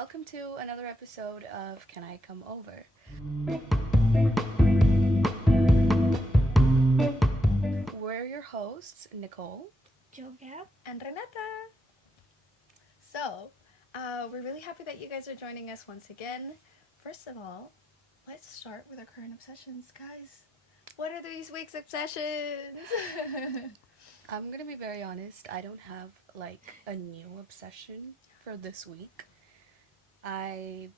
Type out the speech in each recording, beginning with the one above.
welcome to another episode of Can I Come Over? We're your hosts, Nicole, Joga, and Renata. So, we're really happy that you guys are joining us once again. First of all, let's start with our current obsessions, guys. What are these week's obsessions? I'm gonna be very honest, I don't have like a new obsession for this week. I've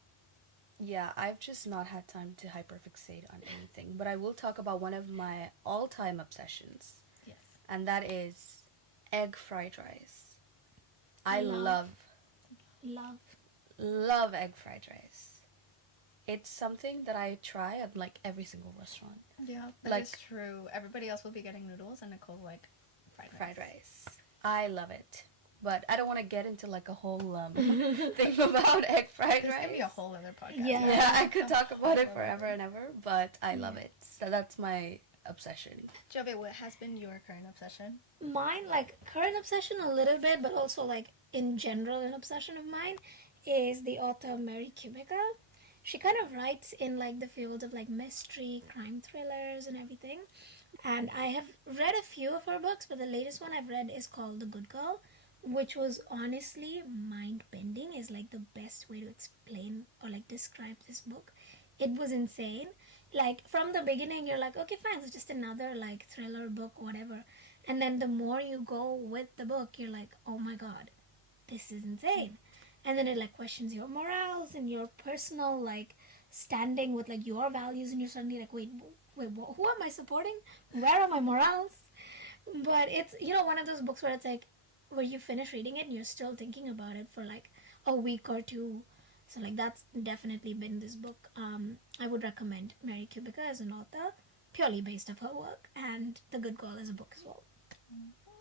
just not had time to hyperfixate on anything, but I will talk about one of my all-time obsessions, yes, and that is egg fried rice. I love. love egg fried rice. It's something that I try at like every single restaurant. Yeah, that Like- is true. Everybody else will be getting noodles, and Nicole like fried rice. I love it. But I don't want to get into like a whole thing about egg fried This rice. can be a whole other podcast. Yeah. Yeah, I could A talk about it whole forever other- and ever, but I love it. So that's my obsession. Jove, what has been your current obsession? Mine, like, current obsession a little bit, but also, like, in general, an obsession of mine is the author Mary Kubica. She kind of writes in, like, the field of, like, mystery, crime thrillers and everything. And I have read a few of her books, but the latest one I've read is called The Good Girl, which was honestly mind-bending, is, like, the best way to explain or, like, describe this book. It was insane. Like, from the beginning, you're like, okay, fine, it's just another, like, thriller book, whatever. And then the more you go with the book, you're like, oh my god, this is insane. And then it, like, questions your morals and your personal, like, standing with, like, your values, and you're suddenly like, wait, who am I supporting? Where are my morals? But it's, one of those books where it's like, where you finish reading it and you're still thinking about it for, like, a week or two. So, like, that's definitely been this book. I would recommend Mary Kubica as an author, purely based off her work, and The Good Girl as a book as well.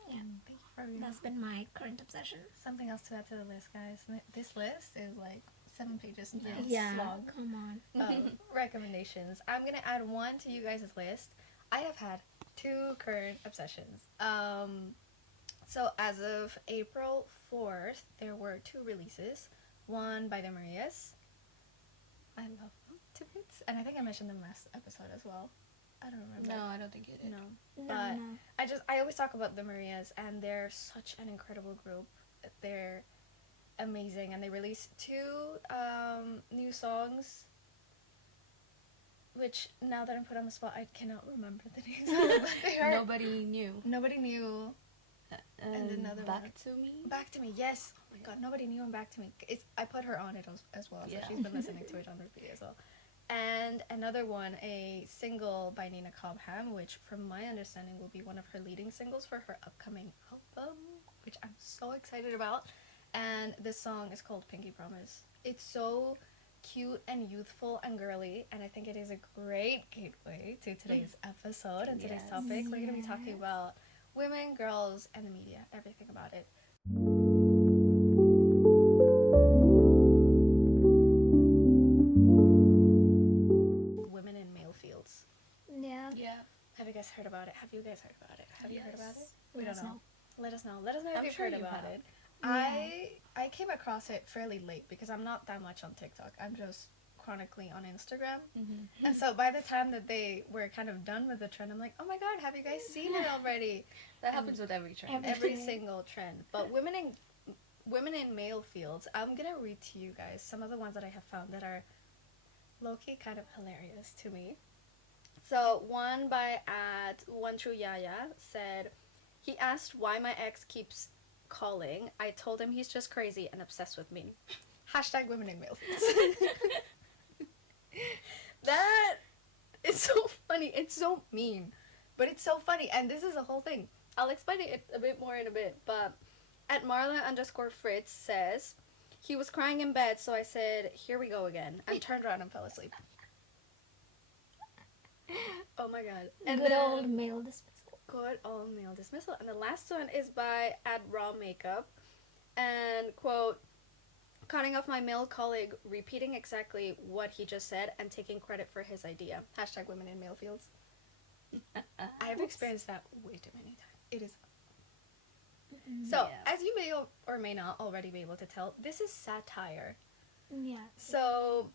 Yeah. Thank you for That's been my current obsession. something else to add to the list, guys. This list is like 7 pages Yeah, long come on. of recommendations. I'm gonna add one to you guys' list. I have had 2 current obsessions. So as of April 4th, there were 2 releases. One by the Marias. I love them to bits, and I think I mentioned them last episode as well. I don't remember. No, I don't think you did. No. No, But no. I always talk about the Marias, and they're such an incredible group. They're amazing, and they released 2 new songs, which now that I'm put on the spot, I cannot remember the names of them, but they are Nobody knew. Nobody Knew. And another Back one. to Me? Back to Me, yes. Oh my god, Nobody Knew and Back to Me. I put her on it as well, so Yeah. she's been listening to it on repeat as well. And another one, a single by Nina Cobham, which from my understanding will be one of her leading singles for her upcoming album, which I'm so excited about. And this song is called Pinky Promise. It's so cute and youthful and girly, and I think it is a great gateway to today's episode and today's Yes. topic. We're going to be talking Yes. about women, girls, and the media, everything about it. Women in male fields. Yeah. Yeah. Have you guys heard about it? Have you guys heard about it? Have you heard about it? Yes. We Let don't us know. know. Let us know. Let us know if I'm you've sure heard you about have. it. Yeah. I came across it fairly late because I'm not that much on TikTok. I'm just chronically on Instagram. Mm-hmm. And so by the time that they were kind of done with the trend, I'm like, oh my god, have you guys seen it already? That happens with every trend. Every Everything. single trend. But women in male fields, I'm gonna read to you guys some of the ones that I have found that are low-key kind of hilarious to me. So one by One True Yaya said, he asked why my ex keeps calling. I told him he's just crazy and obsessed with me. Hashtag women in male fields. That is so funny. It's so mean, but it's so funny. And this is the whole thing. I'll explain it a bit more in a bit. But at Marla_Fritz says, he was crying in bed, so I said, here we go again, and turned around and fell asleep. Oh my god. And Good then, old male dismissal. good old male dismissal. And the last one is by at Raw Makeup. And quote, cutting off my male colleague, repeating exactly what he just said and taking credit for his idea. Hashtag women in male fields. I've experienced that way too many times. It is. So, Yeah. as you may or may not already be able to tell, this is satire. Yeah. So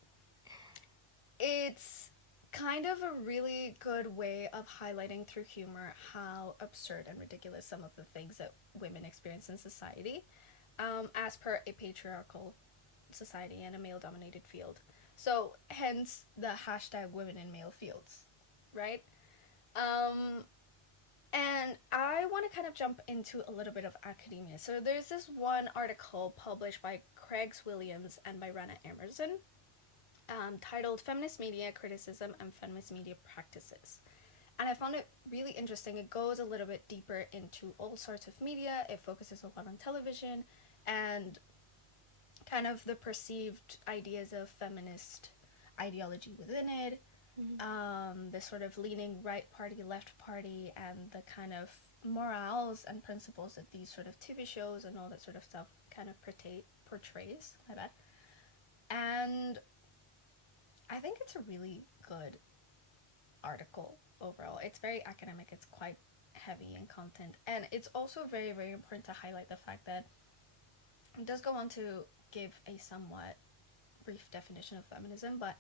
it's kind of a really good way of highlighting through humor how absurd and ridiculous some of the things that women experience in society, as per a patriarchal society and a male-dominated field. So hence the hashtag women in male fields, right? Um, and I want to kind of jump into a little bit of academia. So there's this one article published by Craigs Williams and by Rana Emerson, titled Feminist Media Criticism and Feminist Media Practices. And I found it really interesting. It goes a little bit deeper into all sorts of media. It focuses a lot on television and kind of the perceived ideas of feminist ideology within it, the sort of leaning right party, left party, and the kind of morals and principles that these sort of TV shows and all that sort of stuff kind of portrays. My bad. And I think it's a really good article overall. It's very academic. It's quite heavy in content. And it's also very, very important to highlight the fact that it does go on to give a somewhat brief definition of feminism, but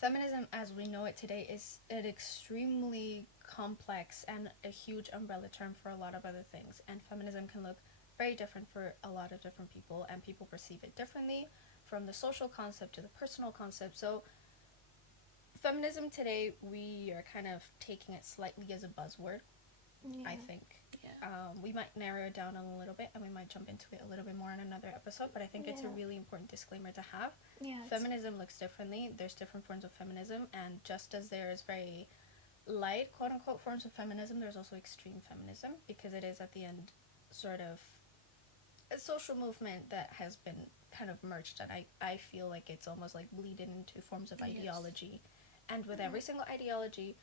feminism as we know it today is an extremely complex and a huge umbrella term for a lot of other things. And feminism can look very different for a lot of different people, and people perceive it differently, from the social concept to the personal concept. So feminism today, we are kind of taking it slightly as a buzzword, I think. We might narrow it down a little bit, and we might jump into it a little bit more in another episode, but I think it's a really important disclaimer to have. Feminism looks differently. There's different forms of feminism, and just as there's very light, quote-unquote, forms of feminism, there's also extreme feminism, because it is, at the end, sort of a social movement that has been kind of merged, and I feel like it's almost like bleeding into forms of ideology. And with every single ideology,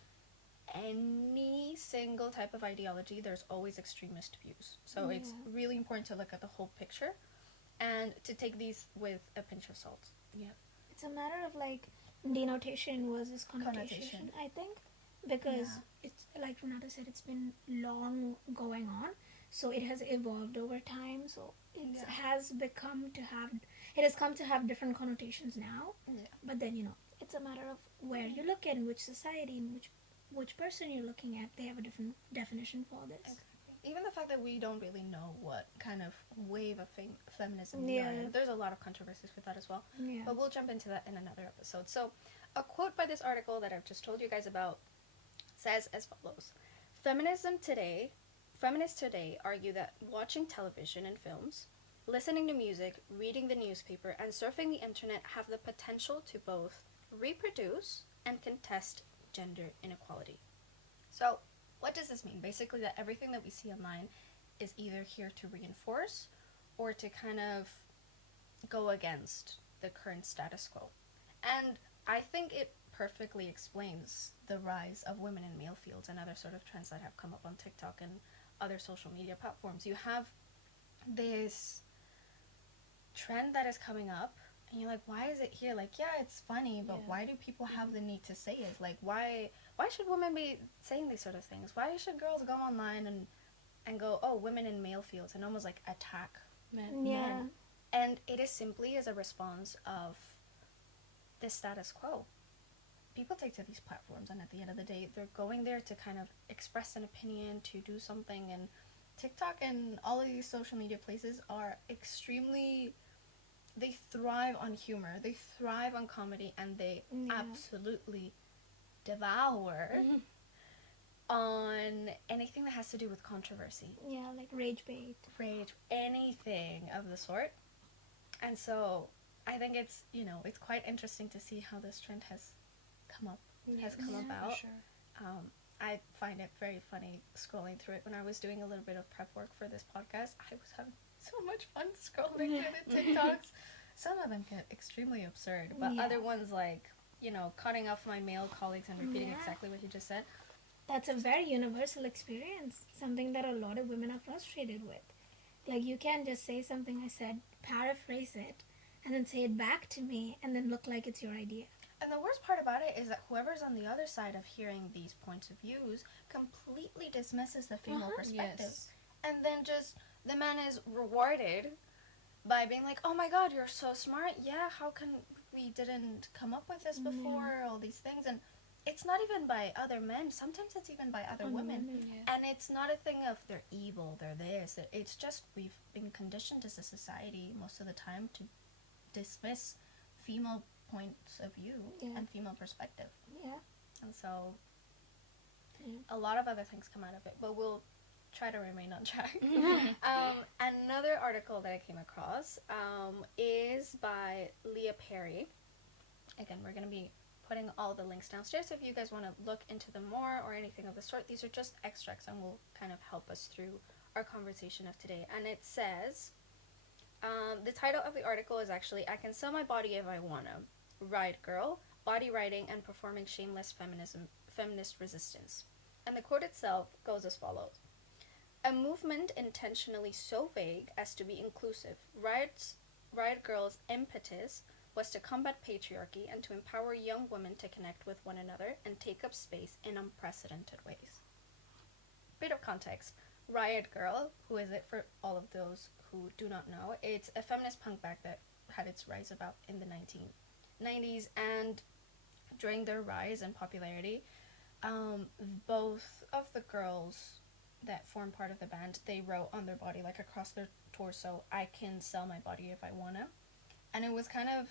any single type of ideology, there's always extremist views. So it's really important to look at the whole picture and to take these with a pinch of salt. It's a matter of like denotation versus connotation. I think, because it's like Renata said, it's been long going on, so it has evolved over time. So it has come to have different connotations now. But then it's a matter of where you look in which society, in which person you're looking at. They have a different definition for this. Exactly. Even the fact that we don't really know what kind of wave of feminism we are in. There's a lot of controversies with that as well. But we'll jump into that in another episode. So a quote by this article that I've just told you guys about says as follows: Feminists today argue that watching television and films, listening to music, reading the newspaper, and surfing the internet have the potential to both reproduce and contest gender inequality. So, what does this mean? Basically, that everything that we see online is either here to reinforce or to kind of go against the current status quo. And I think it perfectly explains the rise of women in male fields and other sort of trends that have come up on TikTok and other social media platforms. You have this trend that is coming up, and you're like, why is it here? Like, yeah, it's funny, but why do people have the need to say it? Like, why should women be saying these sort of things? Why should girls go online and go, oh, women in male fields, and almost like attack men? And it is simply as a response of the status quo. People take to these platforms, and at the end of the day, they're going there to kind of express an opinion, to do something, and TikTok and all of these social media places are they thrive on humor, they thrive on comedy, and they absolutely devour on anything that has to do with controversy. Yeah, like rage bait. Anything of the sort. And so I think it's quite interesting to see how this trend has come about. For sure. I find it very funny scrolling through it. When I was doing a little bit of prep work for this podcast, I was having so much fun scrolling through the TikToks. Some of them get extremely absurd, but other ones, like, cutting off my male colleagues and repeating exactly what he just said. That's a very universal experience, something that a lot of women are frustrated with. Like, you can't just say something I said, paraphrase it, and then say it back to me, and then look like it's your idea. And the worst part about it is that whoever's on the other side of hearing these points of views completely dismisses the female perspective. And then just the man is rewarded by being like, oh my god, you're so smart. Yeah, how can we didn't come up with this before? All these things. And it's not even by other men. Sometimes it's even by other women. Yeah. And it's not a thing of they're evil, they're this. It's just we've been conditioned as a society most of the time to dismiss female points of view and female perspective. Yeah. And so a lot of other things come out of it, but we'll try to remain on track. Another article that I came across is by Leah Perry. Again, we're going to be putting all the links downstairs, so if you guys want to look into them more or anything of the sort, these are just extracts and will kind of help us through our conversation of today. And it says, the title of the article is actually, I Can Sell My Body If I Wanna, Ride Girl, Body Riding and Performing Shameless Feminist Resistance. And the quote itself goes as follows. A movement intentionally so vague as to be inclusive, Riot Girl's impetus was to combat patriarchy and to empower young women to connect with one another and take up space in unprecedented ways. Bit of context. Riot Girl, who is it for all of those who do not know, it's a feminist punk band that had its rise about in the 1990s, and during their rise in popularity, both of the girls that form part of the band, they wrote on their body, like across their torso, I can sell my body if I wanna. And it was kind of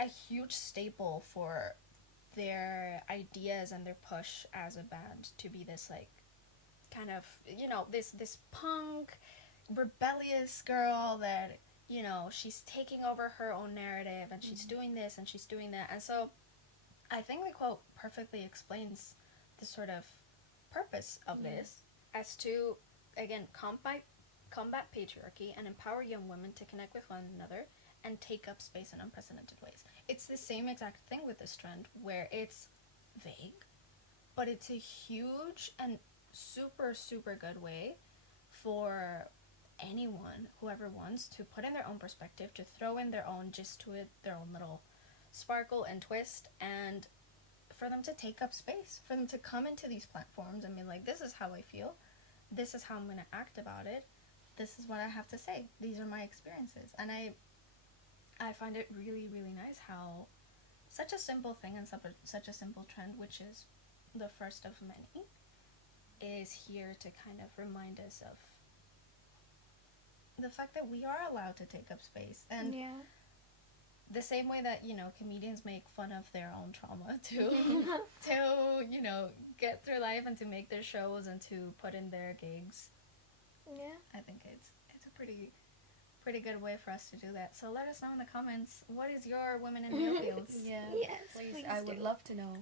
a huge staple for their ideas and their push as a band to be this, like, kind of, you know, this punk, rebellious girl that, you know, she's taking over her own narrative and she's doing this and she's doing that. And so I think the quote perfectly explains the sort of purpose of this as to, again, combat patriarchy and empower young women to connect with one another and take up space in unprecedented ways. It's the same exact thing with this trend where it's vague, but it's a huge and super, super good way for anyone, whoever wants, to put in their own perspective, to throw in their own gist to it, their own little sparkle and twist, and for them to take up space, for them to come into these platforms and be like, this is how I feel, this is how I'm going to act about it, this is what I have to say, these are my experiences. And I find it really, really nice how such a simple thing and such a simple trend, which is the first of many, is here to kind of remind us of the fact that we are allowed to take up space. And the same way that, you know, comedians make fun of their own trauma to, you know, get through life and to make their shows and to put in their gigs. I think it's a pretty good way for us to do that. So let us know in the comments, what is your women in male fields? Please, I would love to know.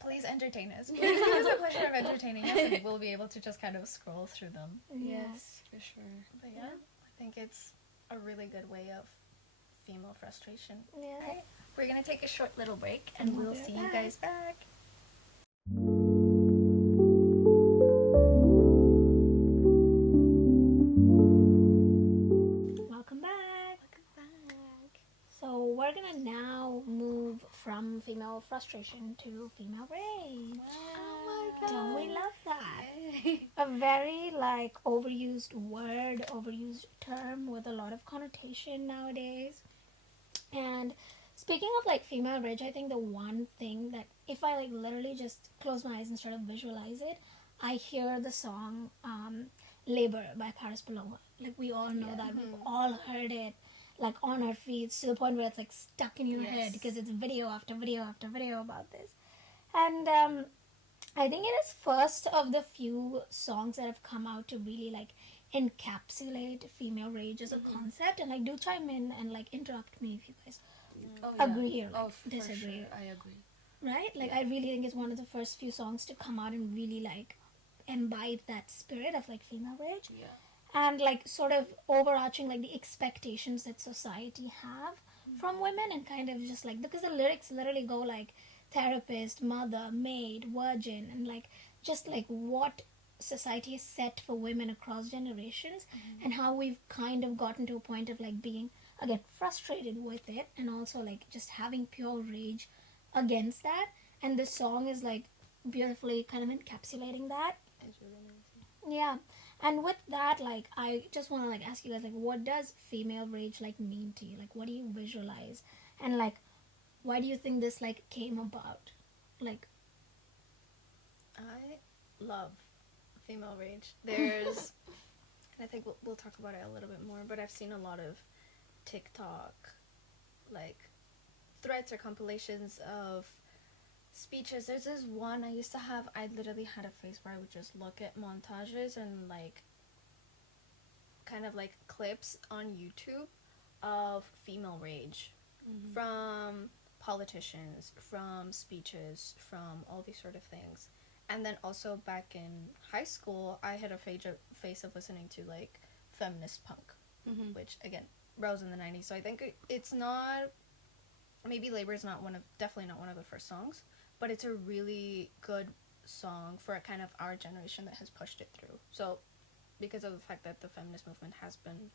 Please entertain us. Please give us the pleasure of entertaining us, and we'll be able to just kind of scroll through them. Yes, for sure. But yeah, I think it's a really good way of female frustration. Yeah. We're gonna take a short little break, and we'll see you guys back. Welcome back. So we're gonna now move from female frustration to female rage. Oh my god. Don't we love that? A very, like, overused word, overused term with a lot of connotation nowadays. And speaking of, like, female rage, I think the one thing that if I, like, literally just close my eyes and sort of visualize it, I hear the song Labor by Paris Paloma. Like, we all know that. We've all heard it, like, on our feeds, to the point where it's, like, stuck in your head because it's video after video after video about this. And I think it is first of the few songs that have come out to really, like, encapsulate female rage as a concept. And, like, do chime in and, like, interrupt me if you guys agree or, like, disagree. Sure. I agree. Right? Like, I really think it's one of the first few songs to come out and really, like, imbibe that spirit of, like, female rage. And, like, sort of overarching, like, the expectations that society have from women, and kind of just, like, because the lyrics literally go, like, therapist, mother, maid, virgin, and, like, just, like, what society has set for women across generations, and how we've kind of gotten to a point of, like, being, again, frustrated with it, and also, like, just having pure rage against that. And this song is, like, beautifully kind of encapsulating that. It's really nice. Yeah. And with that, like, I just want to like ask you guys, like, what does female rage like mean to you? Like, what do you visualize? And like, why do you think this like came about? Like, I love female rage. There's, and I think we'll talk about it a little bit more, but I've seen a lot of TikTok, like, threads or compilations of speeches. There's this one I literally had a phase where I would just look at montages and, like, kind of, like, clips on YouTube of female rage from politicians, from speeches, from all these sort of things. And then also back in high school, I had a phase of listening to, like, feminist punk, which, again, rose in the 90s. So I think it's not, maybe Labor is definitely not one of the first songs, but it's a really good song for kind of our generation that has pushed it through. So because of the fact that the feminist movement has been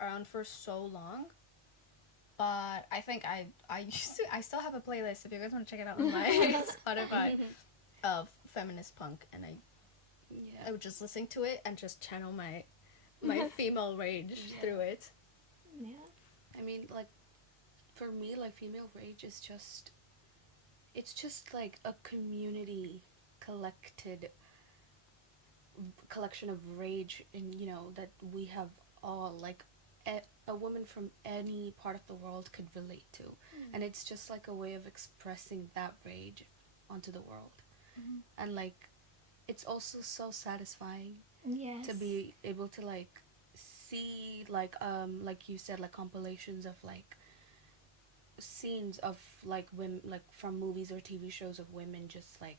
around for so long, but I think I still have a playlist, if you guys want to check it out on my Spotify, of feminist punk, and I would just listen to it and just channel my female rage through it. yeah. I mean, like, for me, like, female rage is just, it's just like a community collection of rage, and that we have all, like, a woman from any part of the world could relate to, and it's just like a way of expressing that rage onto the world. And like, it's also so satisfying Yes. to be able to like see like you said, like compilations of like scenes of like women, like from movies or TV shows, of women just like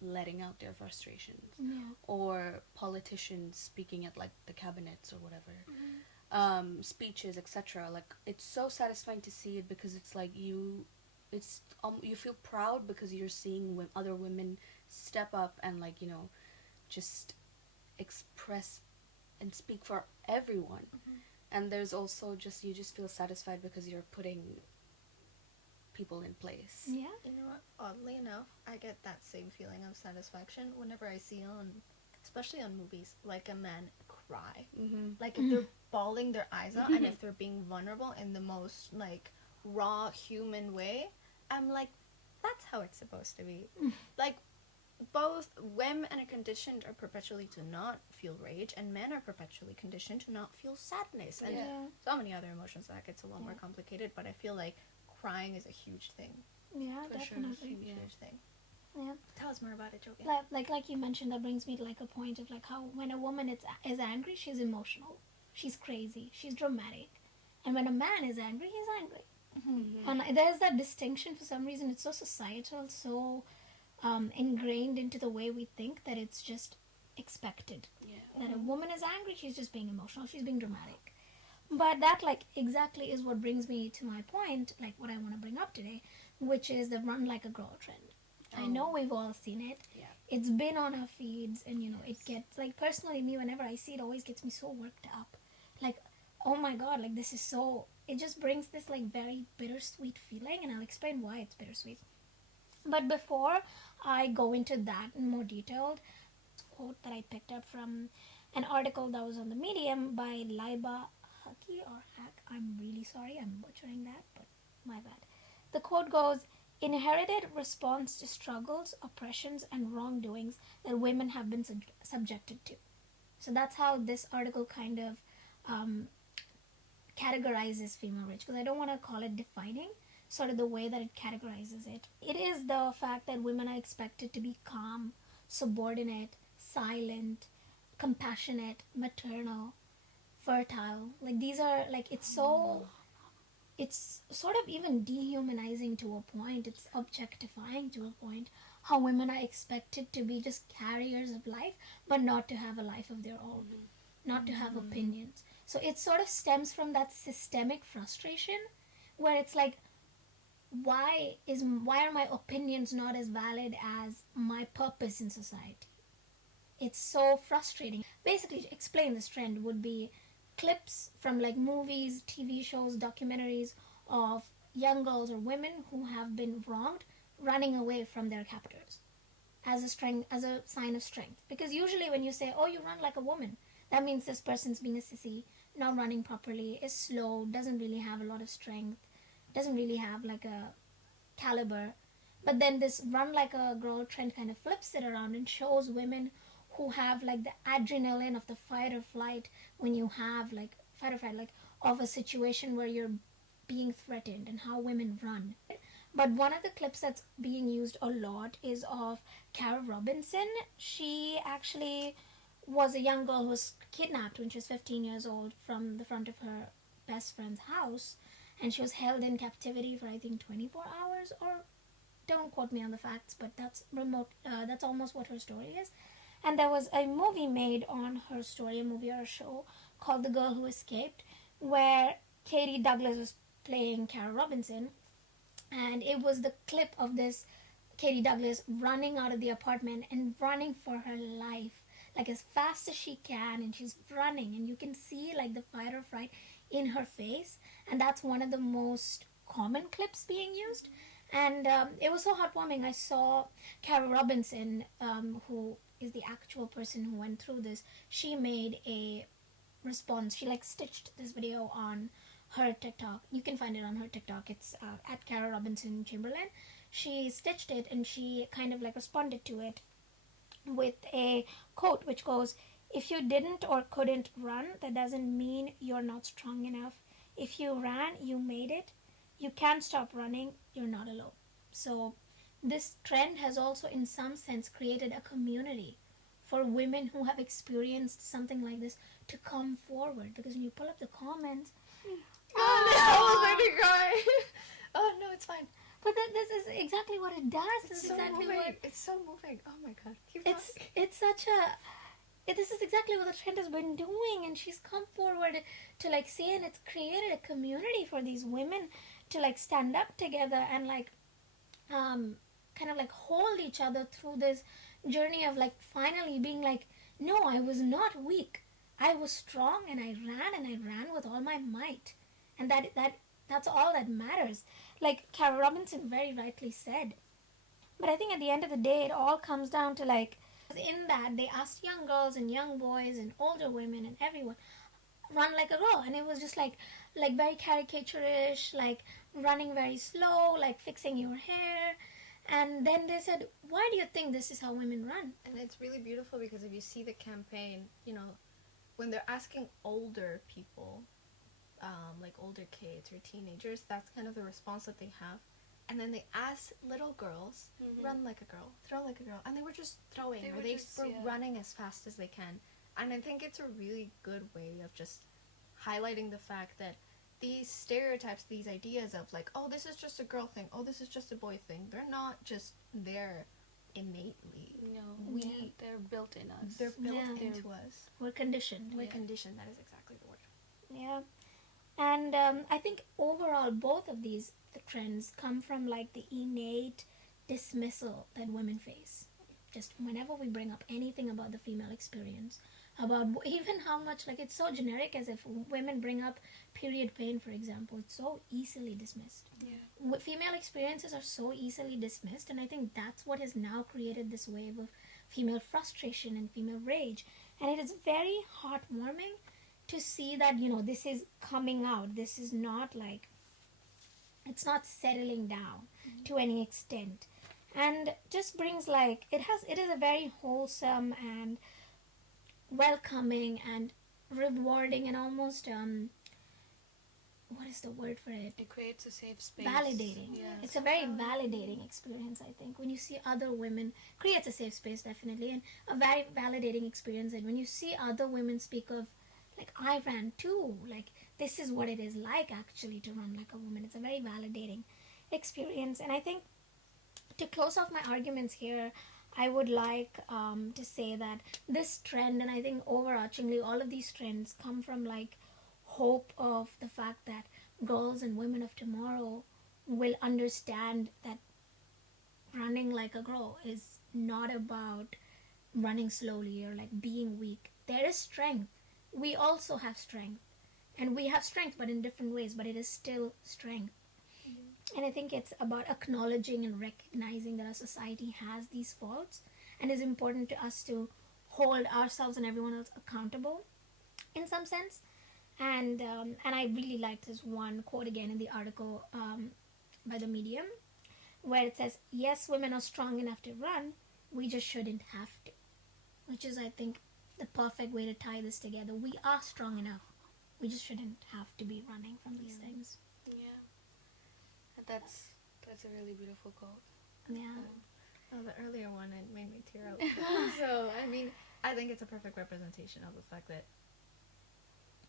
letting out their frustrations, Yeah. or politicians speaking at like the cabinets or whatever, speeches, etc. Like, it's so satisfying to see it, because it's like you feel proud because you're seeing other women step up and like just express and speak for everyone. And there's also just, you just feel satisfied because you're putting people in place. Yeah. You know what? Oddly enough, I get that same feeling of satisfaction whenever I see especially on movies, like a man cry. Like, if they're bawling their eyes out and if they're being vulnerable in the most, like, raw human way, I'm like, that's how it's supposed to be. Like, both women are conditioned are perpetually to not feel rage, and men are perpetually conditioned to not feel sadness, and so many other emotions. That gets a lot more complicated, but I feel like crying is a huge thing. Yeah, For sure. definitely. Huge thing. Yeah. Tell us more about it, Jogan. Like you mentioned, that brings me to like a point of like how when a woman is angry, she's emotional, she's crazy, she's dramatic, and when a man is angry, he's angry. And there's that distinction for some reason. It's so societal, so ingrained into the way we think, that it's just expected. That a woman is angry, she's just being emotional, she's being dramatic. But that like exactly is what brings me to my point, like what I want to bring up today, which is the run like a girl trend. I know we've all seen it. It's been on our feeds, and it gets, like, personally, me, whenever I see it, always gets me so worked up. Like, oh my god, like, this is so, it just brings this like very bittersweet feeling, and I'll explain why it's bittersweet. But before I go into that in more detailed, quote that I picked up from an article that was on the Medium by Laiba Haki or Hack. I'm really sorry, I'm butchering that, but my bad. The quote goes, "Inherited response to struggles, oppressions, and wrongdoings that women have been subjected to." So that's how this article kind of categorizes female rage, because I don't want to call it defining, sort of the way that it categorizes it. It is the fact that women are expected to be calm, subordinate, silent, compassionate, maternal, fertile. Like, these are, like, it's sort of even dehumanizing to a point. It's objectifying to a point, how women are expected to be just carriers of life, but not to have a life of their own, not to have opinions. So it sort of stems from that systemic frustration, where it's like, why are my opinions not as valid as my purpose in society? It's so frustrating. Basically, to explain this trend would be clips from like movies, TV shows, documentaries of young girls or women who have been wronged running away from their captors as a sign of strength. Because usually when you say, oh, you run like a woman, that means this person's being a sissy, not running properly, is slow, doesn't really have a lot of strength, doesn't really have like a caliber. But then this run like a girl trend kind of flips it around and shows women who have like the adrenaline of the fight or flight, when you have like fight or flight, like of a situation where you're being threatened, and how women run. But one of the clips that's being used a lot is of Cara Robinson. She actually was a young girl who was kidnapped when she was 15 years old from the front of her best friend's house, and she was held in captivity for I think 24 hours, or don't quote me on the facts, but that's that's almost what her story is. And there was a movie made on her story, a movie or a show called The Girl Who Escaped, where Katie Douglas was playing Cara Robinson, and it was the clip of this Katie Douglas running out of the apartment and running for her life, like as fast as she can, and she's running, and you can see like the fight or fright in her face, and that's one of the most common clips being used. And it was so heartwarming. I saw Cara Robinson, who is the actual person who went through this. She made a response. She like stitched this video on her TikTok. You can find it on her TikTok. It's at Cara Robinson Chamberlain. She stitched it, and she kind of like responded to it with a quote which goes, "If you didn't or couldn't run, that doesn't mean you're not strong enough. If you ran, you made it. You can't stop running. You're not alone." So this trend has also in some sense created a community for women who have experienced something like this to come forward. Because when you pull up the comments, Oh, I was ready to cry. Oh no, it's fine. but this is exactly what it does. It's This is so exactly moving. what It's so moving. Oh my god. it's such a this is exactly what the trend has been doing, and she's come forward to like say, and it's created a community for these women to like stand up together and like kind of like hold each other through this journey of like finally being like, no, I was not weak, I was strong, and I ran with all my might, and that's all that matters, like Cara Robinson very rightly said. But I think at the end of the day, it all comes down to like, in that they asked young girls and young boys and older women and everyone, run like a girl, and it was just like very caricaturish, like running very slow, like fixing your hair. And then they said, why do you think this is how women run? And it's really beautiful because if you see the campaign, you know, when they're asking older people, like older kids or teenagers, that's kind of the response that they have. And then they ask little girls, run like a girl, throw like a girl. And they were just throwing, They or were they just, were yeah. running as fast as they can. And I think it's a really good way of just highlighting the fact that these stereotypes, these ideas of like, oh, this is just a girl thing, oh, this is just a boy thing, they're not just there innately. No, they're built in us. They're built Yeah. into us. We're conditioned. We're conditioned, that is exactly the word. Yeah. And I think overall both of these trends come from like the innate dismissal that women face. Just whenever we bring up anything about the female experience, about even how much, like, it's so generic, as if women bring up period pain, for example, it's so easily dismissed. Yeah. Female experiences are so easily dismissed, and I think that's what has now created this wave of female frustration and female rage. And it is very heartwarming to see that, you know, this is coming out. This is not like, it's not settling down to any extent, and just brings like, it is a very wholesome and welcoming and rewarding and almost what is the word for it, It creates a safe space. validating. Yes. It's a very validating experience, I think, when you see other women. Creates a safe space, definitely, and a very validating experience. And when you see other women speak of, like, I ran too, like, this is what it is like actually to run like a woman, it's a very validating experience. And I think, to close off my arguments here, I would like to say that this trend, and I think overarchingly all of these trends, come from like hope of the fact that girls and women of tomorrow will understand that running like a girl is not about running slowly or like being weak. There is strength. We also have strength, and we have strength but in different ways, but it is still strength. And I think it's about acknowledging and recognizing that our society has these faults, and it's important to us to hold ourselves and everyone else accountable in some sense. And I really liked this one quote again in the article by the Medium, where it says, yes, women are strong enough to run, we just shouldn't have to. Which is, I think, the perfect way to tie this together. We are strong enough. We just shouldn't have to be running from these things. Yeah. And that's a really beautiful quote. Yeah. Oh, the earlier one, it made me tear up. So, I mean, I think it's a perfect representation of the fact that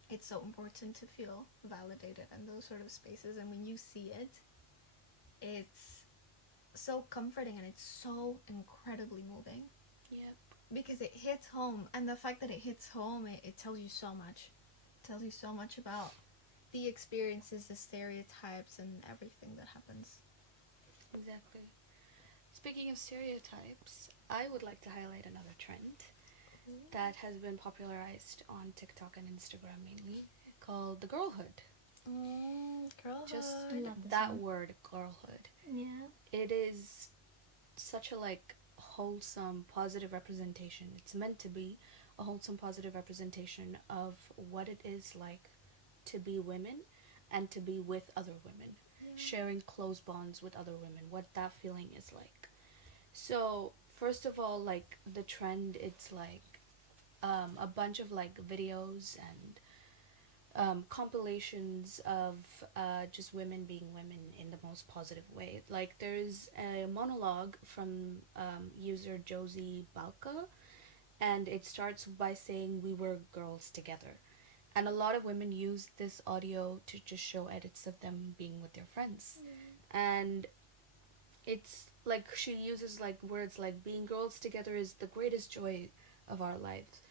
it's so important to feel validated in those sort of spaces. And when you see it, it's so comforting and it's so incredibly moving. Yep. Because it hits home. And the fact that it hits home, it tells you so much. It tells you so much about the experiences, the stereotypes, and everything that happens. Exactly. Speaking of stereotypes, I would like to highlight another trend that has been popularized on TikTok and Instagram mainly, called the girlhood. Girlhood. Just love this that one. word, girlhood. Yeah. It is such a wholesome, positive representation. It's meant to be a wholesome, positive representation of what it is like to be women and to be with other women, sharing close bonds with other women, what that feeling is like. So first of all, the trend, it's a bunch of videos and compilations of just women being women in the most positive way. There's a monologue from user Josie Balka, and it starts by saying, we were girls together. And a lot of women use this audio to just show edits of them being with their friends. And it's she uses words like, being girls together is the greatest joy of our lives.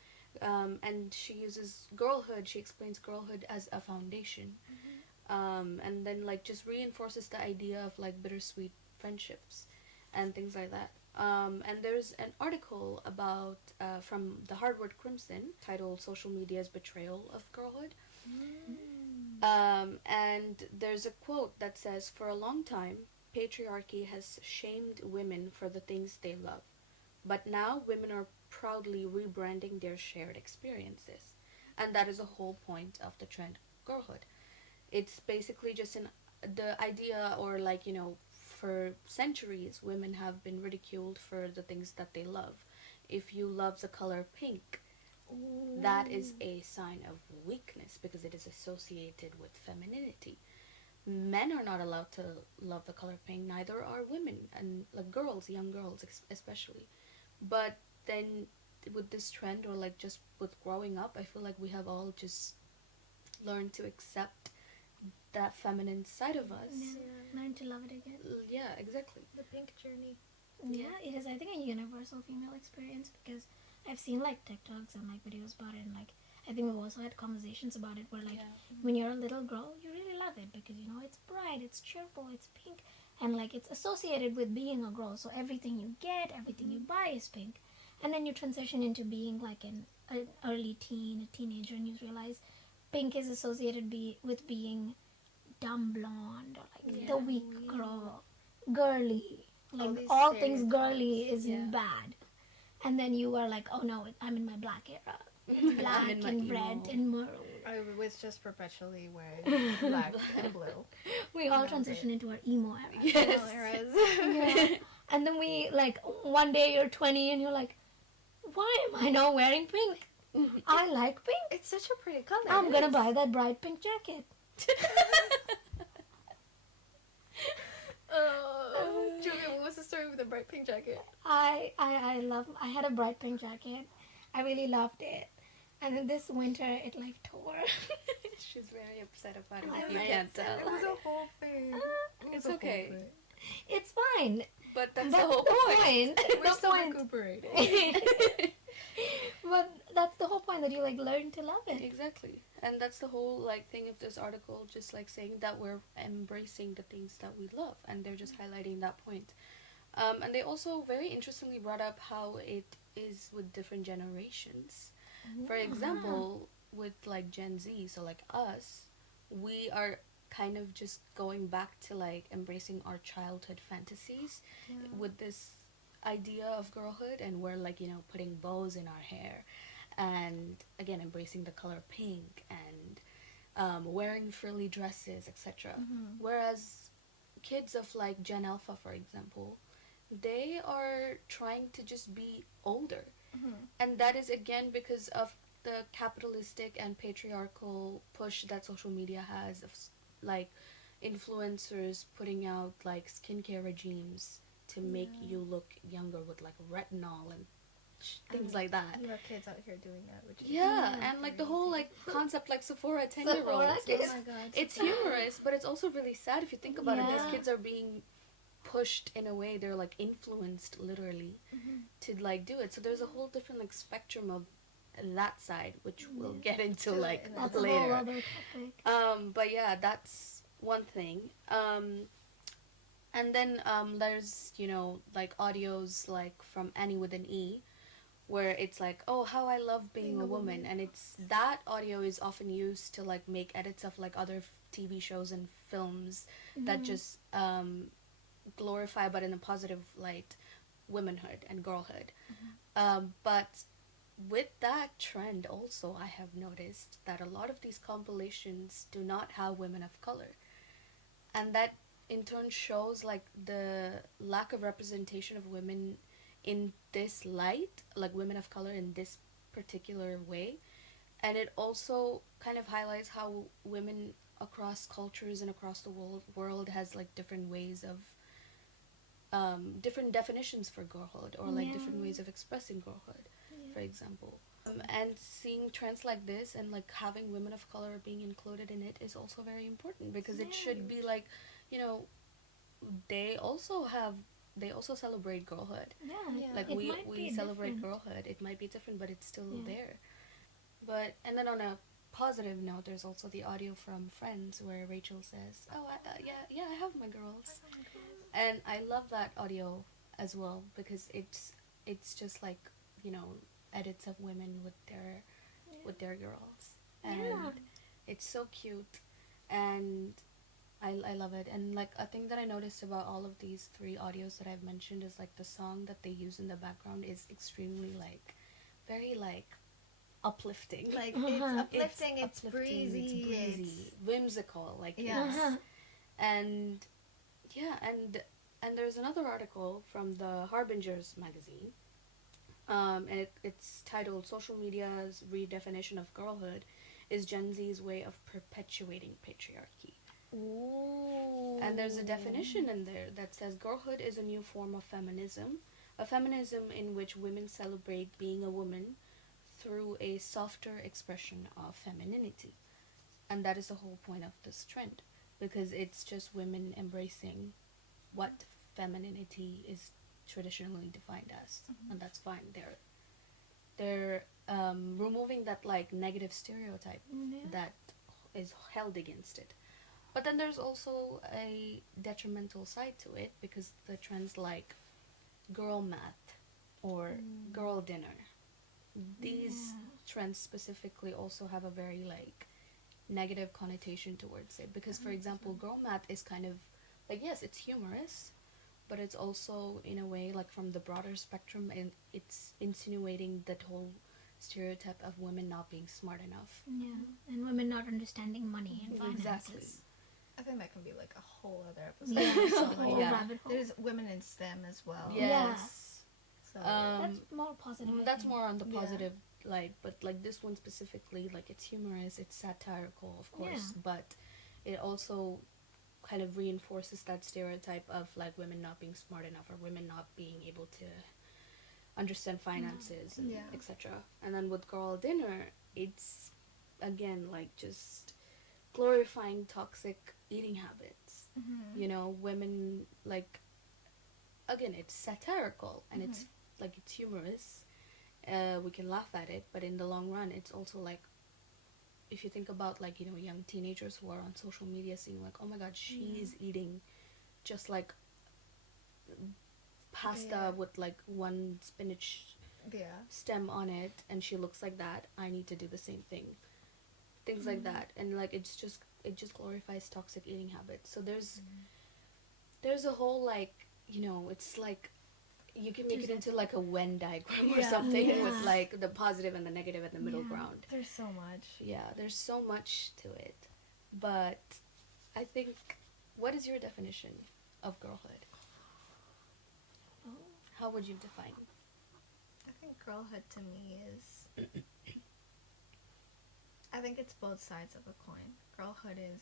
And she uses girlhood, she explains girlhood as a foundation. And then just reinforces the idea of bittersweet friendships and things like that. And there's an article about from the Harvard Crimson titled Social Media's Betrayal of Girlhood. And there's a quote that says, for a long time, patriarchy has shamed women for the things they love. But now women are proudly rebranding their shared experiences. And that is the whole point of the trend girlhood. It's basically just the idea, or for centuries, women have been ridiculed for the things that they love. If you love the color pink, that is a sign of weakness because it is associated with femininity. Men are not allowed to love the color pink, neither are women, and girls, young girls especially. But then with this trend, or just with growing up, I feel like we have all just learned to accept that feminine side of us. Yeah. Learn to love it again. Yeah, exactly. The pink journey. Yeah, it is, I think, a universal female experience, because I've seen TikToks and videos about it, and I think we've also had conversations about it where when you're a little girl, you really love it because it's bright, it's cheerful, it's pink, and it's associated with being a girl. So everything you get, everything you buy is pink, and then you transition into being an early teen, a teenager, and you realize pink is associated with being dumb blonde, or the weak girl, girly, all things girly is bad. And then you are oh no, I'm in my black era. Black and red and maroon. I was just perpetually wearing black and blue. We all transition into our emo era. Yes. Yeah. And then we one day you're 20 and you're why am I not wearing pink? I like pink. It's such a pretty color. I'm gonna buy that bright pink jacket. Julia, what was the story with the bright pink jacket? I had a bright pink jacket. I really loved it. And then this winter it tore. She's very upset about it. I You like can't it. tell. It was a whole thing. It's okay. It's fine. But that's That's the whole point. We're still recuperating. But that's the whole point, that you learn to love it. Exactly. And that's the whole thing of this article, just saying that we're embracing the things that we love, and they're just highlighting that point. And they also very interestingly brought up how it is with different generations. For example, with Gen Z, so us, we are kind of just going back to embracing our childhood fantasies with this idea of girlhood, and we're like, putting bows in our hair, and again embracing the color pink, and wearing frilly dresses, etc. Whereas kids of like Gen Alpha, for example, they are trying to just be older. And that is again because of the capitalistic and patriarchal push that social media has of like influencers putting out like skincare regimes to make you look younger with like retinol and things like that. You have kids out here doing that, which is And like the whole like concept like Sephora 10-year-olds. Sephora kids. Oh my god. It's humorous, but it's also really sad if you think about it. Yeah. These kids are being pushed in a way, they're like influenced literally to like do it. So there's a whole different like spectrum of that side, which we'll get into like That's a whole later. other topic. But yeah, that's one thing. And then there's like audios like from Annie with an E, where it's like, oh, how I love being a woman. And it's that audio is often used to like make edits of like other TV shows and films that just glorify, but in a positive light, womanhood and girlhood. But with that trend also, I have noticed that a lot of these compilations do not have women of color, and that in turn shows like the lack of representation of women in this light, like women of color in this particular way. And it also kind of highlights how women across cultures and across the world has like different ways of different definitions for girlhood, or like different ways of expressing girlhood, for example. And seeing trends like this and like having women of color being included in it is also very important, because it should be like, they also celebrate girlhood. Like It we might be celebrate different. girlhood. It might be different, but it's still there. But and then on a positive note, there's also the audio from Friends where Rachel says, "Oh, I have my girls," and I love that audio as well, because it's just like edits of women with their girls, and it's so cute, and I love it. And like a thing that I noticed about all of these 3 audios that I've mentioned is like the song that they use in the background is extremely like very like uplifting. Like it's uplifting, it's breezy, it's breezy, whimsical, like Yes. and there's another article from the Harbingers magazine, and it's titled "Social Media's Redefinition of Girlhood is Gen Z's Way of Perpetuating Patriarchy." Ooh. And there's a definition in there that says girlhood is a new form of feminism, a feminism in which women celebrate being a woman through a softer expression of femininity. And that is the whole point of this trend, because it's just women embracing what femininity is traditionally defined as, and that's fine. They're removing that like negative stereotype that is held against it. But then there's also a detrimental side to it, because the trends like girl math or girl dinner, these trends specifically also have a very like negative connotation towards it, because for example, girl math is kind of like, yes, it's humorous, but it's also in a way like from the broader spectrum, and it's insinuating that whole stereotype of women not being smart enough. And women not understanding money and finances. Exactly. I think that can be like a whole other episode. Yeah, So it's a whole many- rabbit hole. There's women in STEM as well. Yes. So That's more positive. I That's think. more on the Yeah. positive light, but like this one specifically, like it's humorous, it's satirical, of course, but it also kind of reinforces that stereotype of like women not being smart enough, or women not being able to understand finances, and Yeah. etc. And then with girl dinner, it's again like just glorifying toxic eating habits. Women like, again, it's satirical, and it's like it's humorous. We can laugh at it, but in the long run, it's also like, if you think about like young teenagers who are on social media seeing like, oh my god, she's eating just like pasta with like one spinach stem on it, and she looks like that, I need to do the same thing. Things like that. And like it just glorifies toxic eating habits. So there's a whole like, it's like you can make it Exactly. into like a Venn diagram or Yeah. something Yeah. with like the positive and the negative and the middle Yeah. ground. There's so much. Yeah, there's so much to it. But I think, what is your definition of girlhood? Oh. How would you define? I think girlhood to me is. I think it's both sides of a coin. Girlhood is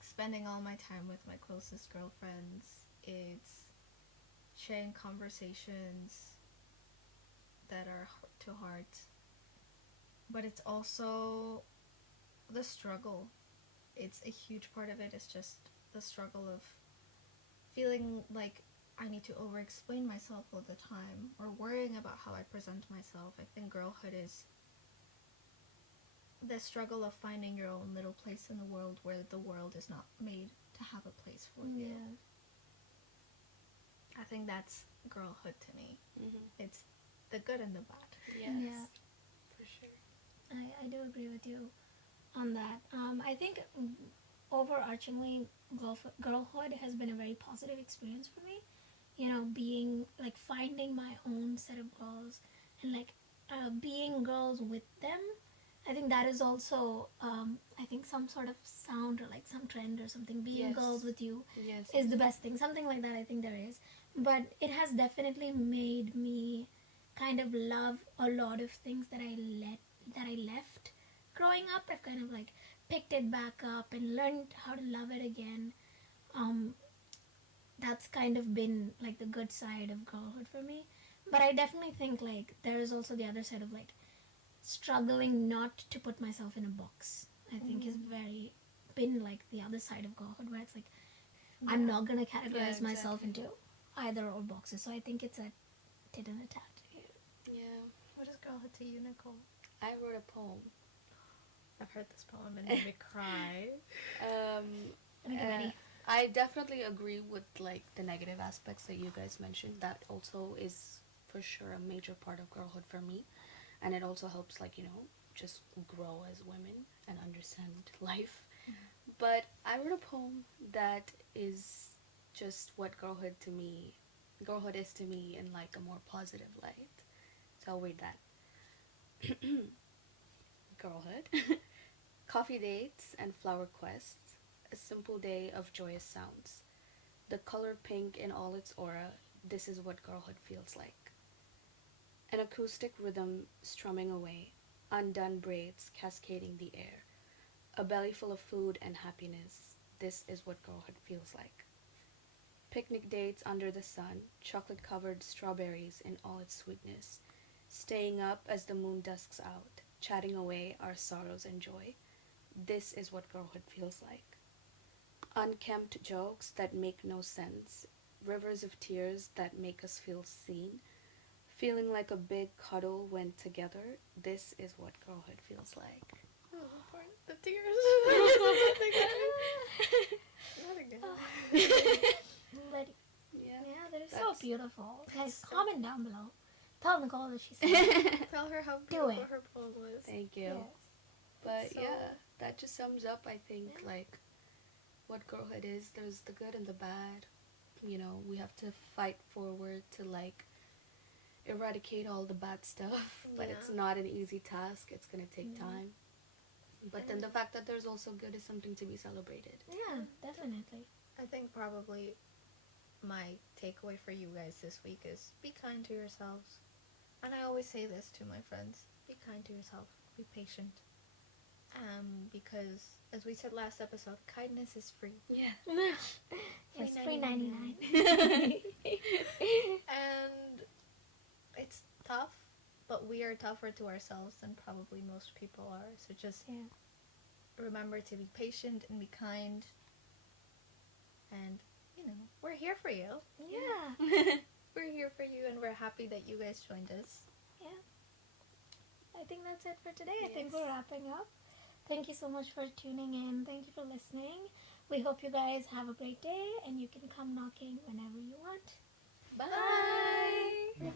spending all my time with my closest girlfriends. It's sharing conversations that are heart to heart. But it's also the struggle. It's a huge part of it. It's just the struggle of feeling like I need to over explain myself all the time or worrying about how I present myself. I think girlhood is the struggle of finding your own little place in the world where the world is not made to have a place for you. Yeah. I think that's girlhood to me. Mm-hmm. It's the good and the bad. Yes, Yeah. for sure. I do agree with you on that. I think overarchingly, girlhood has been a very positive experience for me. You know, being like finding my own set of girls and like being girls with them. I think that is also, I think some sort of sound or like some trend or something. Being Yes. girls with you Yes. is the best thing. Something like that, I think there is. But it has definitely made me kind of love a lot of things that I left growing up. I've kind of like picked it back up and learned how to love it again. That's kind of been like the good side of girlhood for me. But I definitely think like there is also the other side of like struggling not to put myself in a box. I think is very been like the other side of girlhood where it's like I'm not gonna categorize myself into either or boxes. So I think it's a tit and a tat. Yeah. What is girlhood to you, Nicole? I wrote a poem. I've heard this poem and it made me cry. Let me get ready. I definitely agree with like the negative aspects that you guys mentioned. That also is for sure a major part of girlhood for me, and it also helps like just grow as women and understand life. But I wrote a poem that is just what girlhood is to me in like a more positive light. So I'll read that. Girlhood. Coffee dates and flower quests. A simple day of joyous sounds. The color pink in all its aura. This is what girlhood feels like. An acoustic rhythm strumming away. Undone braids cascading the air. A belly full of food and happiness. This is what girlhood feels like. Picnic dates under the sun. Chocolate-covered strawberries in all its sweetness. Staying up as the moon dusks out. Chatting away our sorrows and joy. This is what girlhood feels like. Unkempt jokes that make no sense. Rivers of tears that make us feel seen. Feeling like a big cuddle when together. This is what girlhood feels like. The tears. Not again. But Yeah. yeah, that is so That's- beautiful. Guys, comment down below. Tell Nicole that she said. Tell her how Do beautiful it. her poem was. Thank you. Yes. But So- yeah, that just sums up, I think, like what girlhood is. There's the good and the bad. We have to fight forward to like eradicate all the bad stuff. But Yeah. it's not an easy task. It's gonna take Yeah. time. But then the fact that there's also good is something to be celebrated. Yeah, definitely. I think probably my takeaway for you guys this week is be kind to yourselves. And I always say this to my friends, be kind to yourself, be patient. Because as we said last episode, kindness is free. Yeah. It's free 99. And it's tough, but we are tougher to ourselves than probably most people are. So just Yeah. remember to be patient and be kind. And, we're here for you. Yeah. We're here for you, and we're happy that you guys joined us. I think that's it for today. I think Yes. we're wrapping up. Thank you so much for tuning in. Thank you for listening. We hope you guys have a great day and you can come knocking whenever you want. Bye.